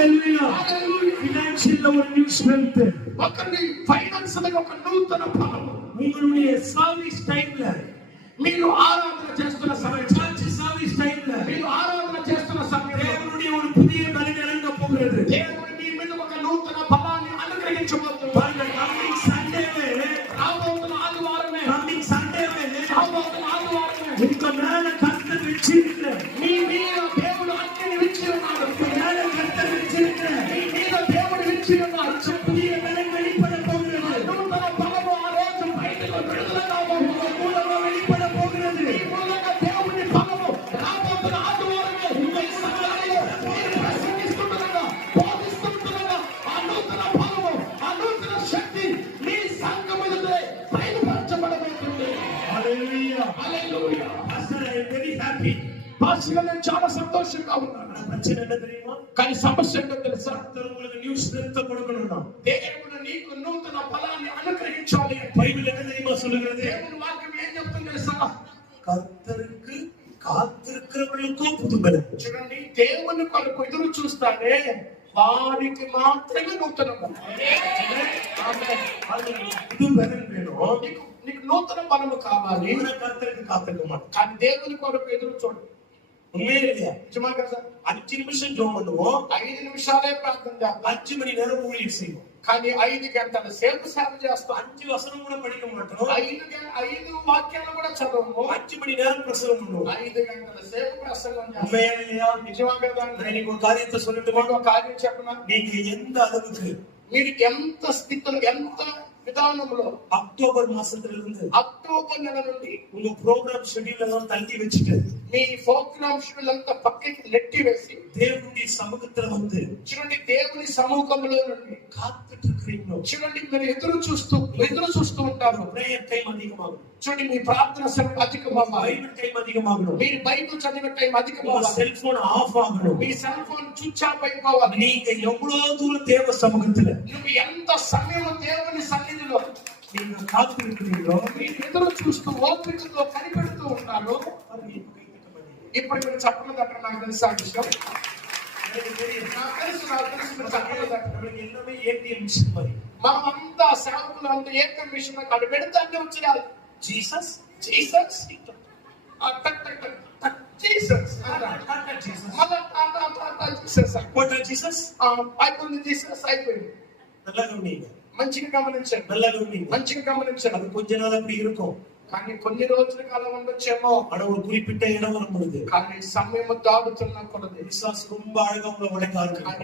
ఫైనాన్షియల్ లో ஒரு new strength, ఒకరి ఫైనాన్స్ లో ఒక నూతన బలము. உங்களுடைய సర్వీస్ టైంల మీరు ఆరాధన చేస్తున్న సమయం, చర్చ్ సర్వీస్ టైంల మీరు ఆరాధన చేస్తున్న సమయంలో దేవుடைய ஒரு புதிய பலன் இறங்க போகிறது. దేవుడు మీ మీద ఒక నూతన బలాన్ని అనుగ్రహించబోతున్నాడు. కమింగ్ సండే రాబోతున్న ఆదివారమే, కమింగ్ సండే రాబోతున్న ఆదివారమే ఇంక మేల కర్తర్ వెచ్చిருக்கிற మీ మీద దేవుడు అగ్నిని విడిచి ఉన్నాడు. మేల కర్తర్ వెచ్చిருக்கிற మీ మీద దేవుడు విడిచి ఉన్నాడు. புதிய பலன் வெளிப்பட போகிறது. నూతన బలము ఆ రోజు బయటకు విడుదల కాబోతుంది. మూలంగా வெளிப்பட போகிறது. ఈ మూలంగా దేవుని బలము రాబోతున్న ఆదివారమే మీ సంఘాలలో మీరు ప్రసంగిస్తుండగా, బోధిస్తుండగా ఆ నూతన బలము, ఆ నూతన శక్తి మీ సంఘం ఎదుటే బయలుపరచబడబోతుంది. హల్లెలూయా, హల్లెలూయా. Pastor I am very happy. Pastor నేను చాలా సంతోషంగా ఉన్నాను. ప్రశ్న என்ன தெரியுமா? కానీ సమస్య ఏంటో తెలుసా? கர்த்தர் உங்களுக்கு நியூ ஸ்ட்ரெngth கொடுக்கணும். దేవుడు నీకు నూతన బలాన్ని అనుగ్రహించాలి. బైబిల్ என்ன தெரியுமா சொல்லுகிறது? దేవుని వాక్యం ఏం చెప్తుంది తెలుసా? கர்த்தருக்கு காத்திருக்கிறவர்களுக்கும் புது பலன். చూడండి, దేవుని కొరకు ఎదురు చూస్తానే వారికి మాత్రమే నూతన బలం. புது பலன் வேணும். నీకు నూతన బలము కావాలి. கர்த்தருக்கு காத்திருக்க மாட்டோம். కానీ దేవుని కొరకు ఎదురు చూడు. உண்மையே இல்லையா? నిజమా కదా? 5 நிமிஷம் ஜெபம் பண்ணுவோம், 5 నిమిషాలే ప్రార్థన చేస్తాం. 5 மணி நேரம் ஊழியம் செய்வோம். కానీ 5 గంటల సేపు సేవ చేస్తాం. 5 வசனம் கூட படிக்க மாட்டோம். 5 వాక్యాలు కూడా చదవము. 5 மணி நேரம் பிரசங்கம் பண்ணுவோம். 5 గంటల సేపు ప్రసంగం చేస్తాం. உண்மையா இல்லையா? నిజమా కదా? நான் இன்னைக்கு ஒரு காரியத்தை சொல்லட்டுமா? ఒక కార్యం చెప్పనా? நீங்க எந்த அளவுக்கு మీరు ఎంత స్థితిలో, ఎంత విధానంలో அக்டோபர் மாசத்துல இருந்து అక్టోబర్ నెల నుండి உங்க ப்ரோகிராம் ஷெட்யூல் எல்லாம் தள்ளி வச்சுட்டு మీ ప్రోగ్రామ్ షెడ్యూల్ అంతా పక్కకి నెట్టి వేసి தேவனுடைய சமூகத்துல வந்து చూడండి, దేవుని సమూహంలో నుండి காத்துட்டு இருக்கிறீங்களோ, చూడండి, మీరు ఎదురు చూస్తూ ఉంటారు. பிரேயர் டைம் அதிகமாகும், చూడండి, మీ ప్రార్థన సమయం అధికమవ్వాలి, பைபிள் டைம் அதிகமாகணும், మీరు బైబిల్ చదివే టైం உங்க అధికమవ్వాలి, செல்போன் ஆஃப் ஆகணும். మీ సెల్ ఫోన్ స్విచ్ ఆఫ్ అయిపోవాలి. நீங்க எவ்வளவு தூரம் தேவ சமூகத்துல నువ్వు ఎంత సమయం దేవుని సన్నిధిలో நீங்க కాத்திருக்கிறீங்களோ, మీరు ఎదురు చూస్తూ ఓపికతో కనిపెడుతూ ఉన్నారు. ఇప్పుడు మీరు చెప్పలేదంటే నాకు తెలుసు ఆ విషయం. నాకు తెలుసు మీరు చెప్పలేదంటే. எல்லாமே ஏடிஎம் மிஷின் மாதிரி. మనం అంతా సేవకులు అంతా ఏక మిషన్ అక్కడ పెడితే వచ్చేయాలి. జీసస్ జీసస్ జీసస్ కోట జీసస్ అయిపోయింది. జీసస్ అయిపోయింది. நல்லா கவனிங்க, మంచిగా గమనించండి, நல்லா கவனிங்க. మంచిగా గమనించండి. அது கொஞ்ச நாள் அப்படி இருக்கும், కానీ కొన్ని రోజుల కాలం ఉండొచ్చేమో. ஆனா ஒரு குறிப்பிட்ட இடம் வரும் பொழுது కానీ సమయం దాడుతున్న కొలది விசுவாசம் ரொம்ப அழகா உங்களை உடைக்க కానీ ஆரம்பிக்கும்.